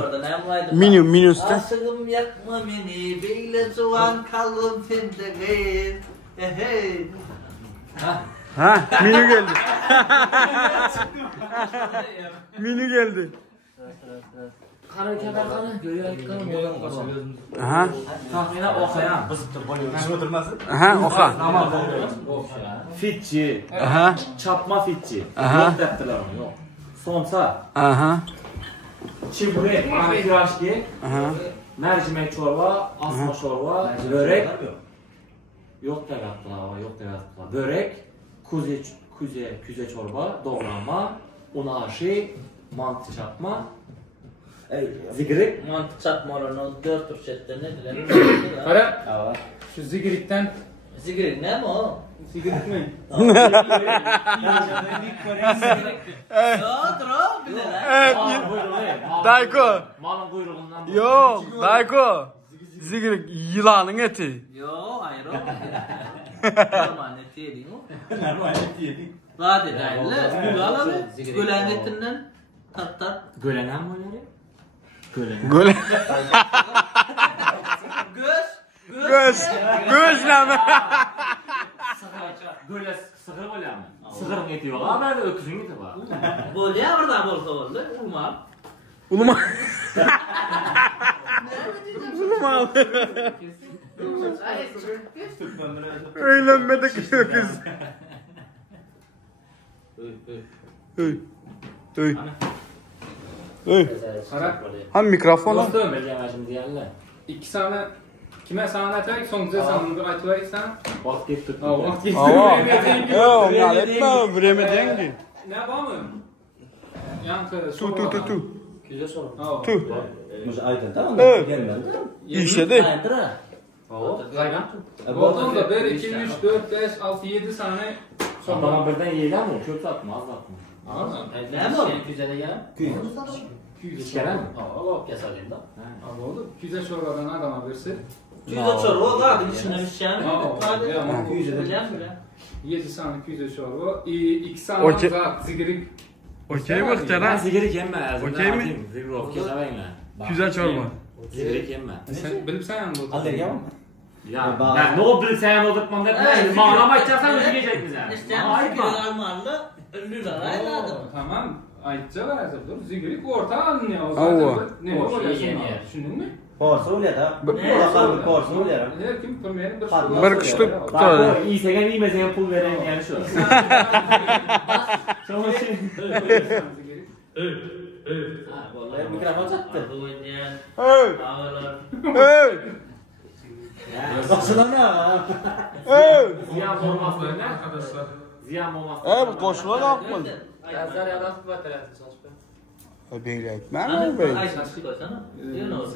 Menü üstte. Aşkım yakma beni, beyle soğan kalın sende gayet. Hey. Ha, menü geldi. Menü geldi. Karı kemer karı. Görüyor karı. Aha. Tahmine okuyan. Aha, oka. Fitçi. Aha. Çapma fitçi. Aha. Yok deptiler onu yok. Sonsa. Aha. Çibrek, pirajki, mercimek çorba, asma çorba, börek. Yok da yaptılar, yok da yaptılar. Börek, küze çorba, doğrama, un aşı, mantı çatma. Zigirik. Mantı çatmalarını 4 tür çetten ne dilerim? Kara. Şu zigirikten. Zigirik ne mi o? Zigirik mi? Yok dur o bileler. Dayko. Malın kuyruğundan. Yok, Dayko. Zigirik yılanın eti. Yok hayır o. Normal eti yedin o. Normal eti yedik. Daha detaylı. Güzel abi. Gölen etinden tat. Gölenen mi öyle? Gölenen. Göle. Gözleme. Göle sıkır böyle mi? Sıkırın eti yok ama böyle öküzün eti var. Böyle ya burada bolsa oldu. Umar. Uluma. Uluma. Öğlenmede kız. Kara. Ha mikrofon. Dostum. Beceremezim diyenler. 2 saniye kime sana atayım sonunda sanırım atayım sana. Bak gittik. Vakt geçti. Yok, etme, vreme dengi. Ne var mı? Yankı. Tu. Güzel sorun. Tu. Musa aydın tamam mı? Evet. Gelmedi. İşe de. Aydıra. Gaygan. Boltonda 1, 2, 3, 4, 5, 6, 7 saniye. Adamın birden yiyeler mi? Kötü atma, az atma. Ne mi o? Güzel ya. İçkeren mi? O kesalında. Oldu. Güzel çorbadan adama verse. Güzel çorba da adı düşünmüş yani. Güzel. Güzel. 7 saniye güzel çorba. 2 saniye Okey. zat zigirik. Okey mi Ben ihtiyara? sigarik yemme. Okey mi? Zigirik kesemeyle. Güzel çorba. Sigarik yemme. Sen bilip sen yanında otur. Alır ya mı? Ya ben ne oldu sen oturtmam da ne? Mağlama içersen öyle yiyecek misin? İşte bir almanlı ünlüler ayladım. Tamam. Ayıtça verse dur. Zigirik orta anlıyor. Ava. Ne o Şey böyle yeniyor. Düşündün mü? Porsu oluyor da. Ne? Bakalım porsu oluyor. Her kim premier Bir kışlık Bak o iyisegen iyiymesegen pul veren yani şu. Sonra şey. Vallahi Mikrofon çaktı. Hey. Ağlar. Hey. Baksana ne? Hey. Ziyan olmaz böyle arkadaşlar. Ziyan olmaz. Bu koşula ne yapmadın? Yazar ya da sıfat terası çalışma. Böyle etmem mi böyle? Ay şaşkı koysana. Diyor ne olur?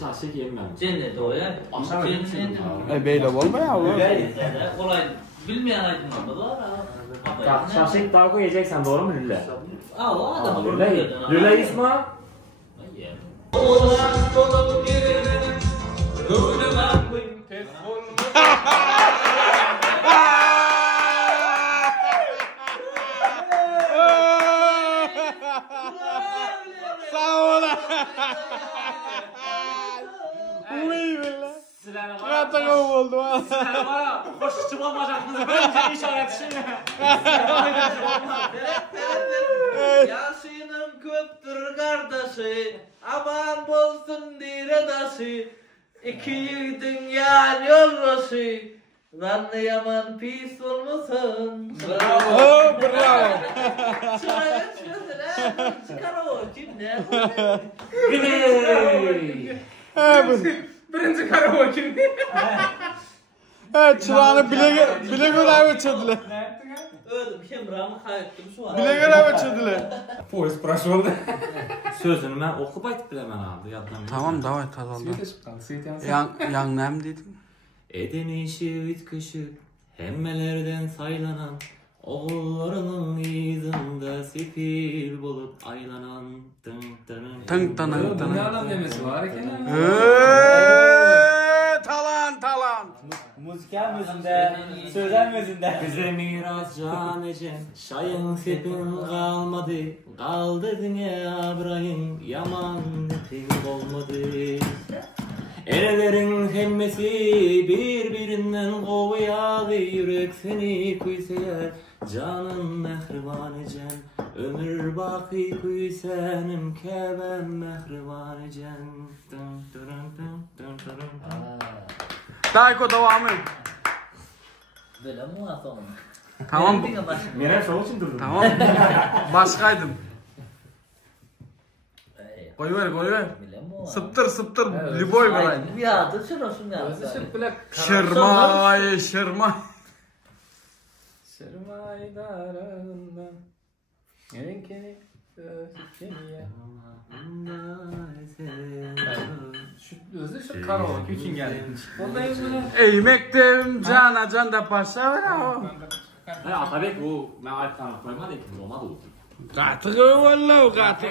Şahşek yemem. Cennet o ya. Akşam Böyle olma ya. Kolay. Bilmeyen aydınlanmadılar. Şahşek daha koyacaksın doğru mu Lüle? O adam. Lüle ismi? Sağ ol. Uy bile. Katağı oldu ha. Hoş çıkamayacaksınız. Bence işaret şimdi. Yaşının köptür kardeşi, aman bolsun diredaşı, iki yiğidin yar yolbaşı, zanlı yaman pis olmasın. Bravo. Bravo. Şuraya şuraya çıkar o kim ne? Birinci karavan kim? Çırağını bile göre ölçediler. Öldüm Şemram'ı kaybettim şu an. Bile göre ölçediler. Polis pрошел. Sözünü ben okup aytıp bilemem abi yaddan. Tamam davay tazaldı. Yan nem dedim. Edeni şiit kışık hemmelerden saylanan oğullarının izinde sefil bulup aylanan Tın tanın Bu tanın. ne adam demesi var ki? Talan. Müzikal müzinde, sözel müzinde. Bize miras can ecem şayın sepin kalmadı kaldı dünya brayın yaman nepin olmadı. Erelerin hemmesi birbirinden kovuyağı yürek seni kuyseyer canın mehriban ecem ömür baki kuysenim kebem mehriban ecem. Dayko devamı. Böyle mi var sonra? Tamam. Meral soğuk için durdum. Tamam. Başkaydım. Koyuver. Sıptır, liboy var. Ya da şunu ya. Özü şu bile Şırmay. Şırmay darağından Enkeni öfkeye Özü şu karaoke için geldi. Oradayım böyle. Eymektim can da paşa var ha. Atabek bu ben ayaklarına koymadı ki olmadı o. Qatığı vallahi qatığı.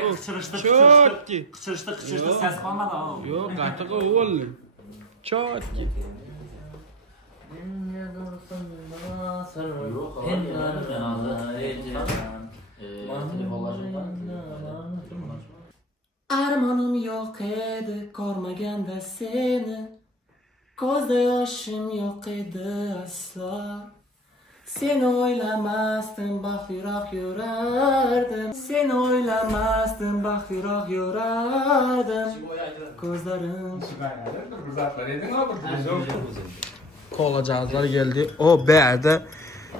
Kıçırıştı ses kalmadı ha. Yok qatığı vallahi. Çok ki. Armanım yok edi görmegende seni. Gözde yaşım yok edi asla. Seni oylamazdım bak firak yürerdim. Seni oylamazdım bak firak yürerdim. Gözlerim Kolacağızlar geldi. O B'de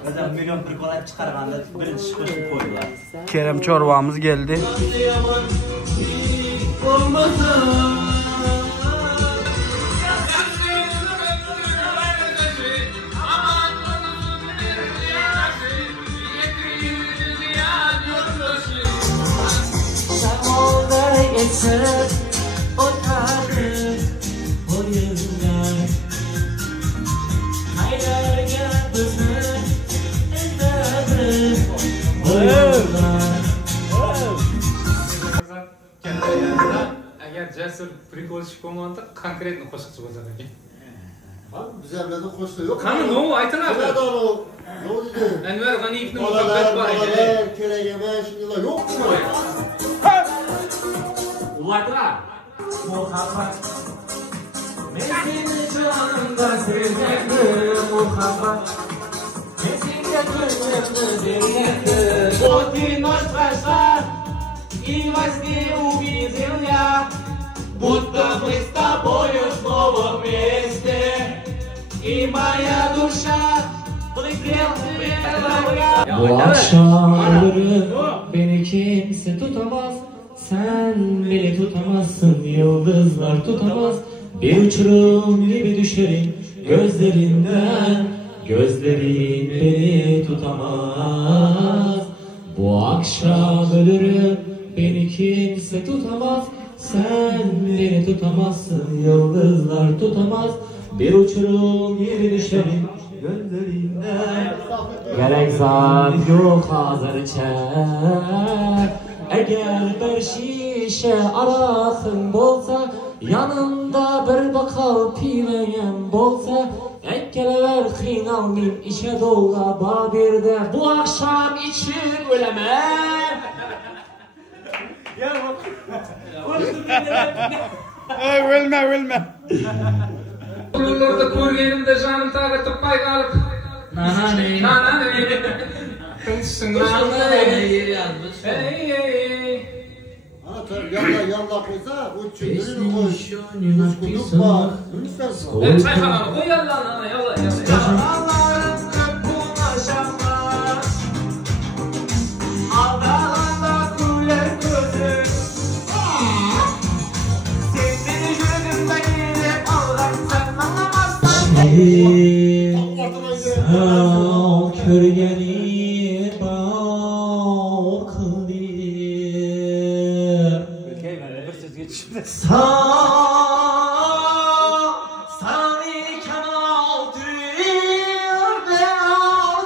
Zaten milyon bir kolay çıkarganda birinci çıkışını koydular. Kerem çorbamız geldi. Agar jasur prikolchi bo'lmasa konkretni qo'shiqchi bo'ladi ekan. Bizlar bilan qo'shdi yo'q. Qani nima aytanaqa? Yo'q dedi. Anvar G'aniyevning muhabbat bor ekan. Kerak emas, shunday yo'q. Ulaydılar. Muhabbat. Men seni canımda sevdim muhabbat. Men senga ko'nglimni bergandim. Otin oshqasha и возьми увидел я, будто мы с тобою снова вместе. И моя душа Bu akşam ölürüm, beni kimse tutamaz. Sen beni tutamazsın, yıldızlar tutamaz. Bir uçurum gibi düşerim gözlerinden. Gözlerin beni tutamaz. Bu akşam ölürüm, beni kimse tutamaz. Sen beni tutamazsın, yıldızlar tutamaz. Bir uçurum gibi düşerim gözlerinden. Gerek zat yok hazır içer. Eğer bir şişe arasın bolsa, yanımda bir bakal piveyem bolsa, ekkelever kıynalmayım işe dola babirde. Bu akşam için ölemem. Ölme. Yollarda ko'rganimda jonim tag'i to'ppay qolib. Nanani. Tinchsin. Yalla qo'ysa, o'tchini qo'y. Yuz bor. Çayxanani qo'y yallani, yalla. Sağ körgeni bağ kıldır. Sağ sani kanal düğürde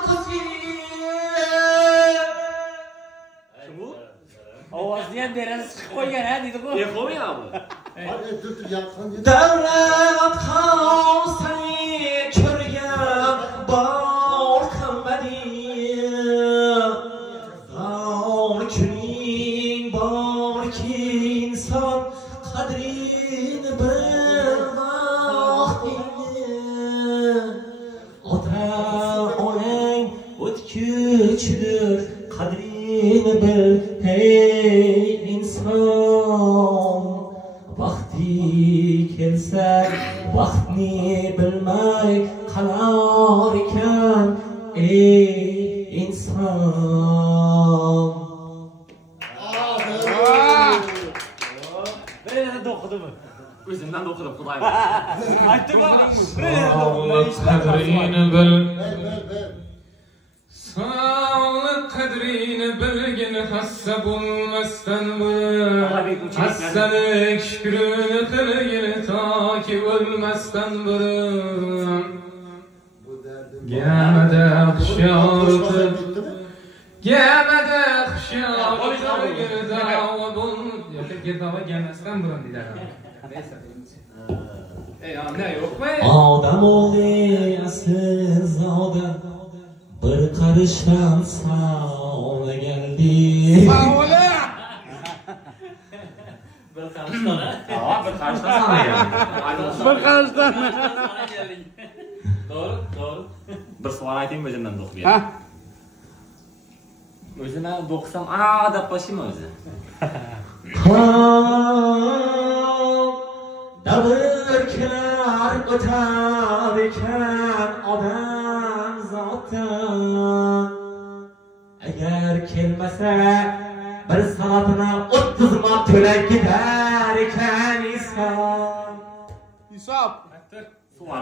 kızır. Ovoz diyen deren sıkı koygan ha deydi bu. Yapamıyor ya bu. Devlet kav seni körgen bağ kılmadı. Bağ künin bağ ki insan kadrini bir vaktini. Ota onun ötküçüdür kadrini bil hey insan. Vakti kelse vaktini bilmey kalar iken ey insan. okudu mu? Özünden de okudum Kudayım. Aytdı bak. Sağlık kadrini bil. Ver. Sağlık kadrini bilgin hassa bulmasdan vurur. Hassalık şükrünü kılgin ta ki ölmezden vurur. Bu derdim. Gemede hışyartı. Gemede hışyartı. Girdava bul. Yok girdava gelmezden vurun diler. Neyse. Ne yok mu? Adam olayasız adam. Bir karışan sağ geldi. Sağ ol. Bir karıştan ha? Aa, bir karıştan sana geldi. Bir karıştan. Doğru. Bir sual aytayım özümden dokuyayım. Ha? Özüme dokusam aa dep başlayayım özü. Davırklar öterken adam zaten eğer kelmese bir saatine 30 man tölek giderken İsa'm. Sual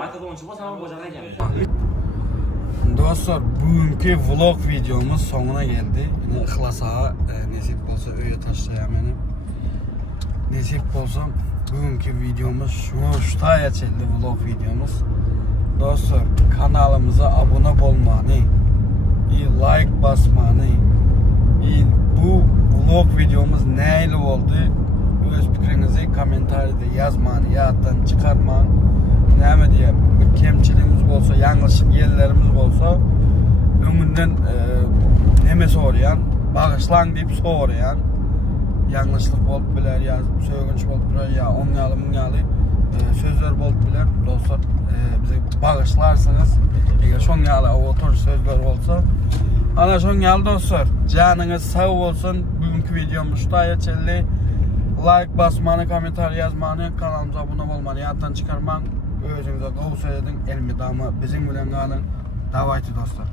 aytadığım için bu sana kocaman gelmiş. Dostlar, bugünkü vlog videomuz sonuna geldi. Yine ıhlasa nasip olsa öyle taşlayayım beni. Nasip olsa bugünkü videomuz şu taya çeldi vlog videomuz. Dostlar, kanalımıza abone olmanı, like basmanı, bu vlog videomuz neyle oldu? Öz fikrinizi komentarda yazmanı, yahutdan çıkarmanı. Näme diye bir kemçiliğimiz olsa, yanlışlık yerlerimiz olsa ömünden neme sorayan, bağışlan deyip sorayan, yanlışlık bolup biler ya, sögünç bolup biler ya, onyalı sözler bolup biler. Dostlar, bize bağışlarsınız. Eğer şonyalı otur sözler olsa, ana şonyalı dostlar, canınız sağ olsun. Bugünkü videomuz şu taya çeldi. Like basmanı, komentar yazmanı, kanalımıza abone olmanı, yattan çıkarmanı. Özünüze qol söyledin, elmi damı bizim bilen qalın. Davaytı dostlar.